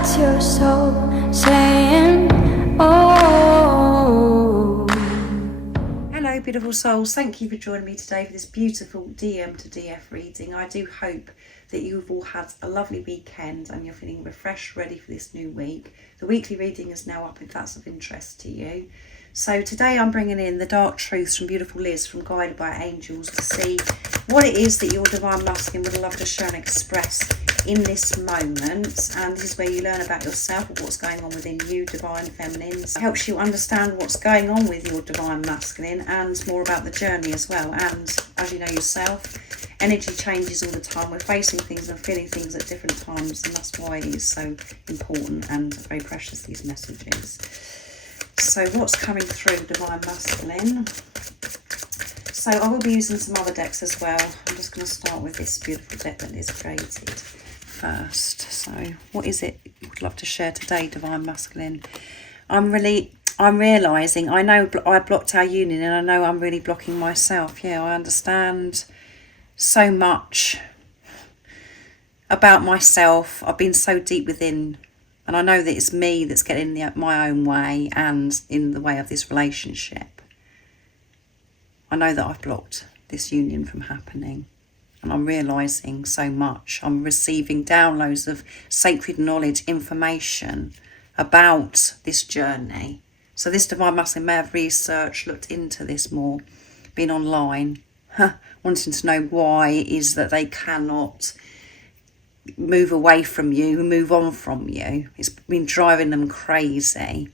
That's your soul saying, oh. Hello beautiful souls, thank you for joining me today for this beautiful DM to DF reading. I do hope that you've all had a lovely weekend and you're feeling refreshed, ready for this new week. The weekly reading is now up if that's of interest to you. So today I'm bringing in the dark truths from beautiful Liz from Guided by Angels to see what it is that your divine masculine would love to share and express in this moment. And this is where you learn about yourself, what's going on within you, divine feminines. It helps you understand what's going on with your divine masculine and more about the journey as well. And as you know yourself, energy changes all the time. We're facing things and feeling things at different times, and that's why it is so important and very precious, these messages. So what's coming through divine masculine? So I will be using some other decks as well. I'm just going to start with this beautiful deck that Liz created first. So what is it you would love to share today, divine masculine? I'm realising, I know I blocked our union, and I know I'm really blocking myself. Yeah, I understand so much about myself. I've been so deep within, and I know that it's me that's getting in my own way and in the way of this relationship. I know that I've blocked this union from happening, and I'm realising so much. I'm receiving downloads of sacred knowledge, information about this journey. So this divine masculine may have researched, looked into this more, been online, wanting to know why it is that they cannot move away from you, move on from you. It's been driving them crazy.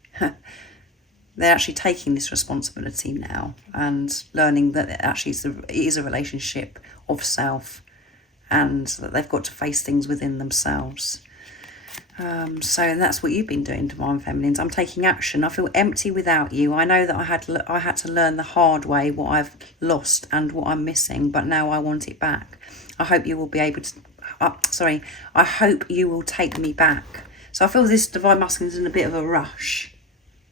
They're actually taking this responsibility now and learning that it actually is a relationship of self, and that they've got to face things within themselves. And that's what you've been doing, divine feminines. I'm taking action. I feel empty without you. I know that I had to learn the hard way what I've lost and what I'm missing, but now I want it back. I hope you will be able to I hope you will take me back. So I feel this divine masculine is in a bit of a rush,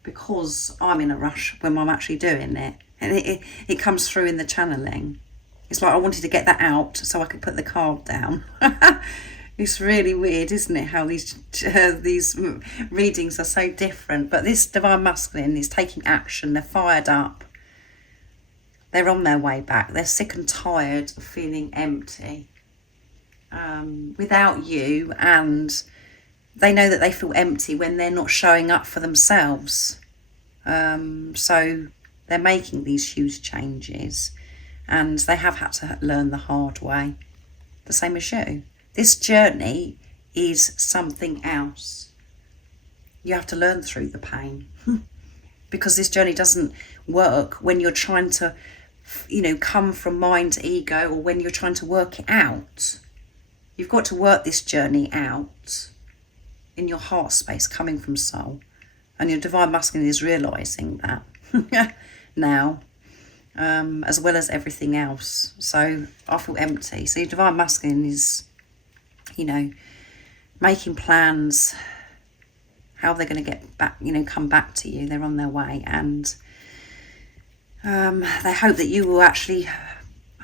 because I'm in a rush when I'm actually doing it. And it comes through in the channeling. It's like I wanted to get that out so I could put the card down. It's really weird, isn't it, how these readings are so different. But this divine masculine is taking action. They're fired up. They're on their way back. They're sick and tired of feeling empty without you, and they know that they feel empty when they're not showing up for themselves. So they're making these huge changes, and they have had to learn the hard way, the same as you. This journey is something else. You have to learn through the pain because this journey doesn't work when you're trying to, come from mind to ego, or when you're trying to work it out. You've got to work this journey out in your heart space, coming from soul. And your divine masculine is realising that now, as well as everything else. So I feel empty. So your divine masculine is, making plans how they're going to get back, come back to you. They're on their way, and they hope that you will actually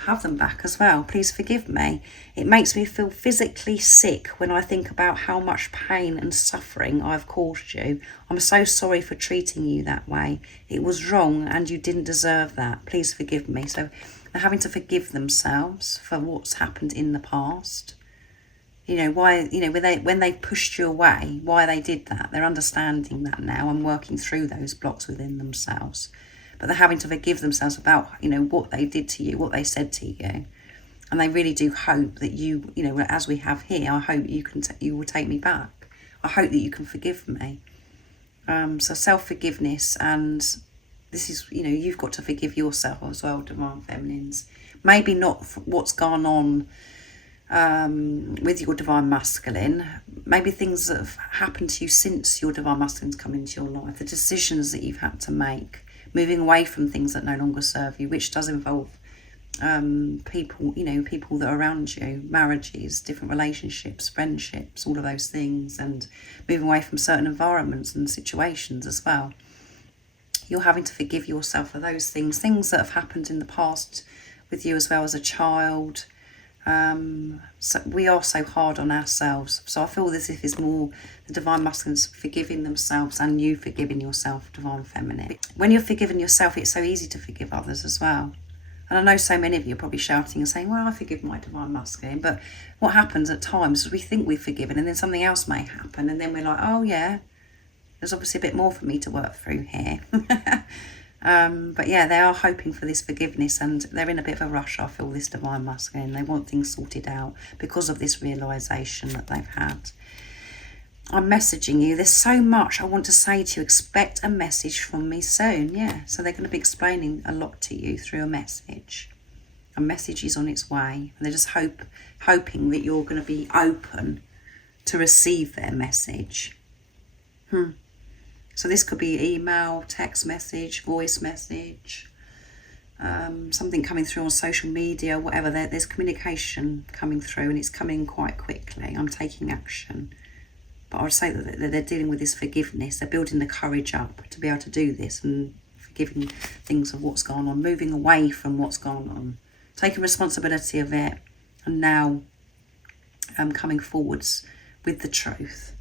have them back as well. Please forgive me. It makes me feel physically sick when I think about how much pain and suffering I've caused you. I'm so sorry for treating you that way. It was wrong and you didn't deserve that. Please forgive me. So they're having to forgive themselves for what's happened in the past. Why, when they pushed you away, why they did that. They're understanding that now and working through those blocks within themselves. But they're having to forgive themselves about, what they did to you, what they said to you. And they really do hope that you, as we have here, I hope you will take me back. I hope that you can forgive me. So self-forgiveness, and this is, you've got to forgive yourself as well, divine feminines. Maybe not what's gone on with your divine masculine. Maybe things that have happened to you since your divine masculine's come into your life, the decisions that you've had to make, moving away from things that no longer serve you, which does involve people that are around you, marriages, different relationships, friendships, all of those things, and moving away from certain environments and situations as well. You're having to forgive yourself for those things that have happened in the past with you as well as a child, So we are so hard on ourselves. So I feel as if it's more the Divine Masculines forgiving themselves and you forgiving yourself, Divine Feminine. When you're forgiving yourself, it's so easy to forgive others as well. And I know so many of you are probably shouting and saying, well, I forgive my Divine Masculine. But what happens at times is we think we've forgiven and then something else may happen. And then we're like, oh, yeah, there's obviously a bit more for me to work through here. But yeah, they are hoping for this forgiveness and they're in a bit of a rush, I feel, this Divine Masculine. They want things sorted out because of this realisation that they've had. I'm messaging you. There's so much I want to say to you. Expect a message from me soon. Yeah, so they're going to be explaining a lot to you through a message. A message is on its way. And they're just hoping that you're going to be open to receive their message. So this could be email, text message, voice message, something coming through on social media, whatever. There's communication coming through and it's coming quite quickly. I'm taking action. But I would say that they're dealing with this forgiveness. They're building the courage up to be able to do this and forgiving things of what's gone on, moving away from what's gone on, taking responsibility of it, and now coming forwards with the truth.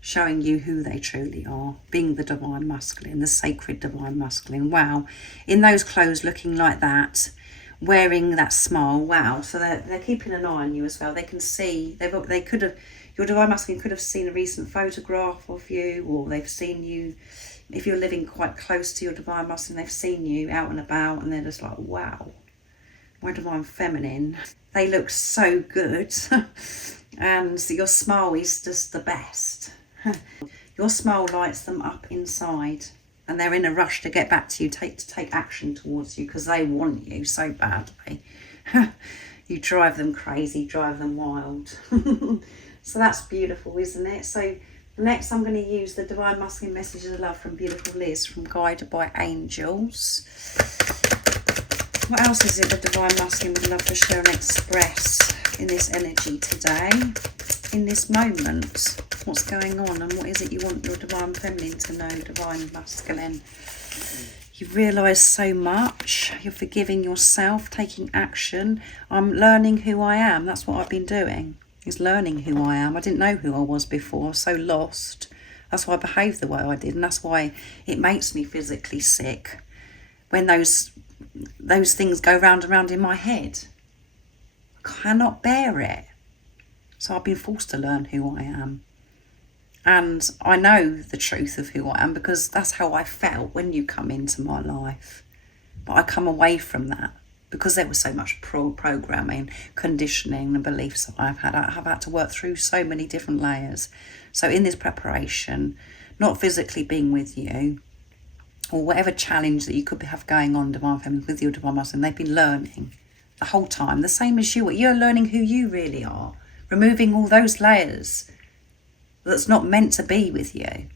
Showing you who they truly are, being the Divine Masculine, the sacred Divine Masculine. Wow, in those clothes looking like that, wearing that smile, wow. So they're keeping an eye on you as well. They can see, they could have, your Divine Masculine could have seen a recent photograph of you, or they've seen you, if you're living quite close to your Divine Masculine, they've seen you out and about and they're just like, wow, my Divine Feminine, they look so good. And your smile is just the best. Your smile lights them up inside and they're in a rush to get back to you, to take action towards you because they want you so badly. You drive them crazy, drive them wild. So that's beautiful, isn't it? So next I'm going to use the Divine Masculine Messages of Love from beautiful Liz from Guided by Angels. What else is it the Divine Masculine would love to share and express in this energy today? In this moment, what's going on and what is it you want your Divine Feminine to know, Divine Masculine? You've realised so much. You're forgiving yourself, taking action. I'm learning who I am. That's what I've been doing, is learning who I am. I didn't know who I was before, so lost. That's why I behaved the way I did, and that's why it makes me physically sick when those things go round and round in my head. I cannot bear it. So I've been forced to learn who I am. And I know the truth of who I am because that's how I felt when you come into my life. But I come away from that because there was so much programming, conditioning and beliefs that I've had to work through so many different layers. So in this preparation, not physically being with you or whatever challenge that you could have going on, Divine Feminine, with your Divine Masculine, they've been learning the whole time, the same as you. You're learning who you really are. Removing all those layers that's not meant to be with you.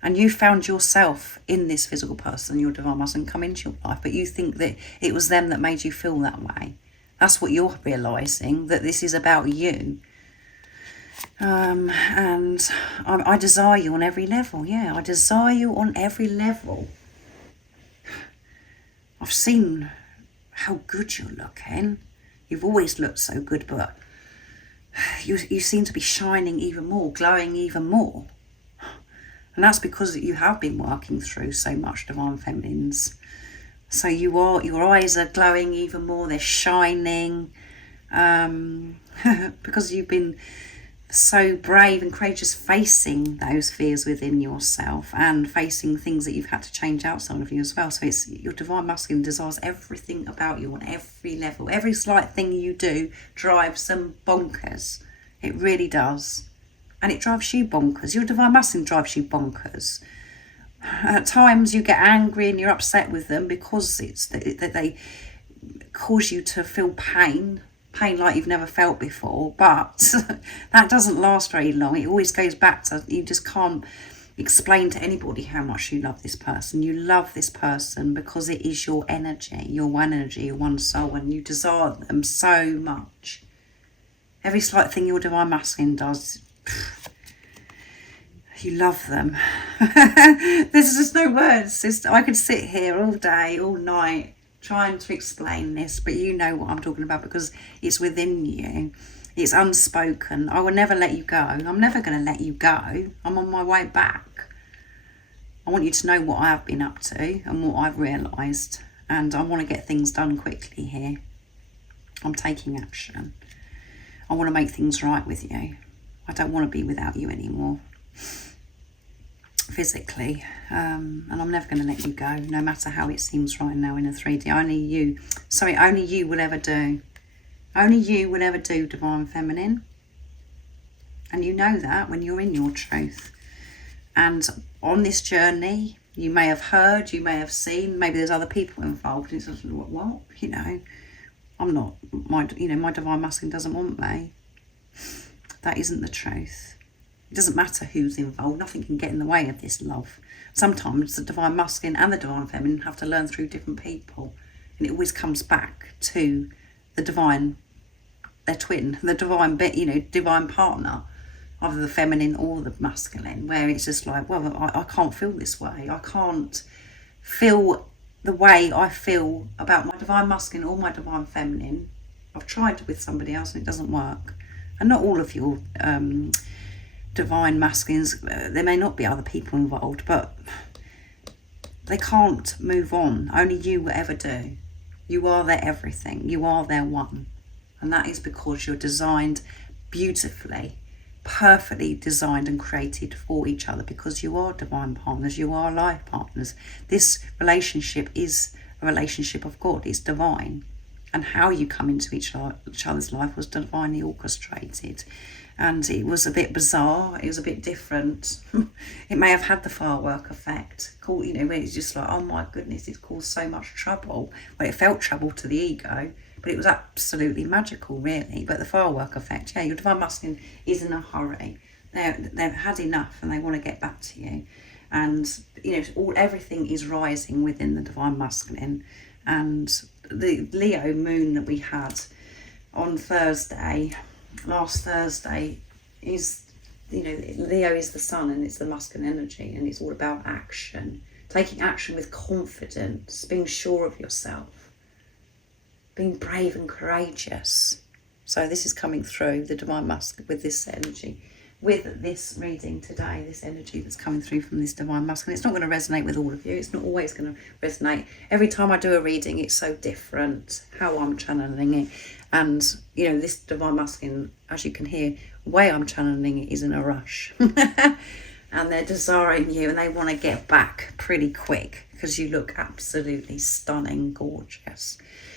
And you found yourself in this physical person, your Divine Masculine, come into your life, but you think that it was them that made you feel that way. That's what you're realising, that this is about you. And I desire you on every level. Yeah, I desire you on every level. I've seen how good you're looking. You've always looked so good, but you seem to be shining even more, glowing even more. And that's because you have been working through so much, Divine Feminines. So your eyes are glowing even more, they're shining. Because you've been so brave and courageous facing those fears within yourself and facing things that you've had to change outside of you as well. So it's your Divine Masculine desires everything about you on every level. Every slight thing you do drives them bonkers. It really does. And it drives you bonkers. Your Divine Masculine drives you bonkers. At times you get angry and you're upset with them because it's that they cause you to feel pain like you've never felt before, but that doesn't last very long. It always goes back to, you just can't explain to anybody how much you love this person. You love this person because it is your energy, your one energy, your one soul, and you desire them so much. Every slight thing your Divine Masculine does, you love them. There's just no words. I could sit here all day, all night, trying to explain this, but you know what I'm talking about because it's within you. It's unspoken. I will never let you go. I'm never going to let you go. I'm on my way back. I want you to know what I have been up to and what I've realised. And I want to get things done quickly here. I'm taking action. I want to make things right with you. I don't want to be without you anymore. Physically. And I'm never going to let you go, no matter how it seems right now in a 3D. Only you will ever do. Only you will ever do, Divine Feminine. And you know that when you're in your truth. And on this journey, you may have heard, you may have seen, maybe there's other people involved. It's just, what? You know, I'm not, my Divine Masculine doesn't want me. That isn't the truth. It doesn't matter who's involved. Nothing can get in the way of this love. Sometimes the Divine Masculine and the Divine Feminine have to learn through different people. And it always comes back to the divine, their twin, the divine bit, divine partner, either the feminine or the masculine, where it's just like, well, I can't feel this way. I can't feel the way I feel about my Divine Masculine or my Divine Feminine. I've tried with somebody else and it doesn't work. And not all of your Divine Masculines, there may not be other people involved, but they can't move on. Only you will ever do. You are their everything. You are their one. And that is because you're designed beautifully, perfectly designed and created for each other, because you are divine partners, you are life partners. This relationship is a relationship of God. It's divine. And how you come into each other's life was divinely orchestrated. And it was a bit bizarre. It was a bit different. It may have had the firework effect. Cool, when it's just like, oh my goodness, it's caused so much trouble. Well, it felt trouble to the ego, but it was absolutely magical, really. But the firework effect, your Divine Masculine is in a hurry. They've had enough and they want to get back to you. And, everything is rising within the Divine Masculine. And the Leo moon that we had on last Thursday, is, Leo is the sun and it's the masculine energy, and it's all about action, taking action with confidence, being sure of yourself, being brave and courageous. So this is coming through the Divine Masculine with this energy, with this reading today, this energy that's coming through from this Divine Masculine. It's not going to resonate with all of you. It's not always going to resonate. Every time I do a reading, it's so different how I'm channeling it. And, this Divine Masculine, as you can hear, the way I'm channeling it is in a rush. And they're desiring you and they want to get back pretty quick because you look absolutely stunning, gorgeous.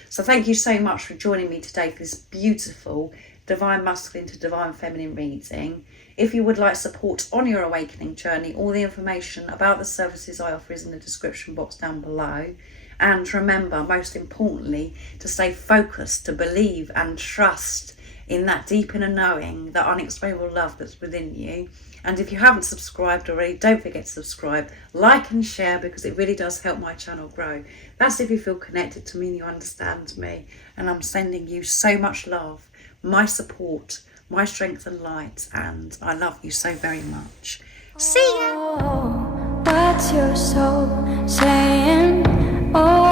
So thank you so much for joining me today for this beautiful Divine Masculine to Divine Feminine reading. If you would like support on your awakening journey, all the information about the services I offer is in the description box down below. And remember, most importantly, to stay focused, to believe and trust in that deep inner knowing, that unexplainable love that's within you. And if you haven't subscribed already, don't forget to subscribe, like and share, because it really does help my channel grow. That's if you feel connected to me and you understand me. And I'm sending you so much love, my support, my strength and light, and I love you so very much. See ya! Oh, what's your soul saying? Oh.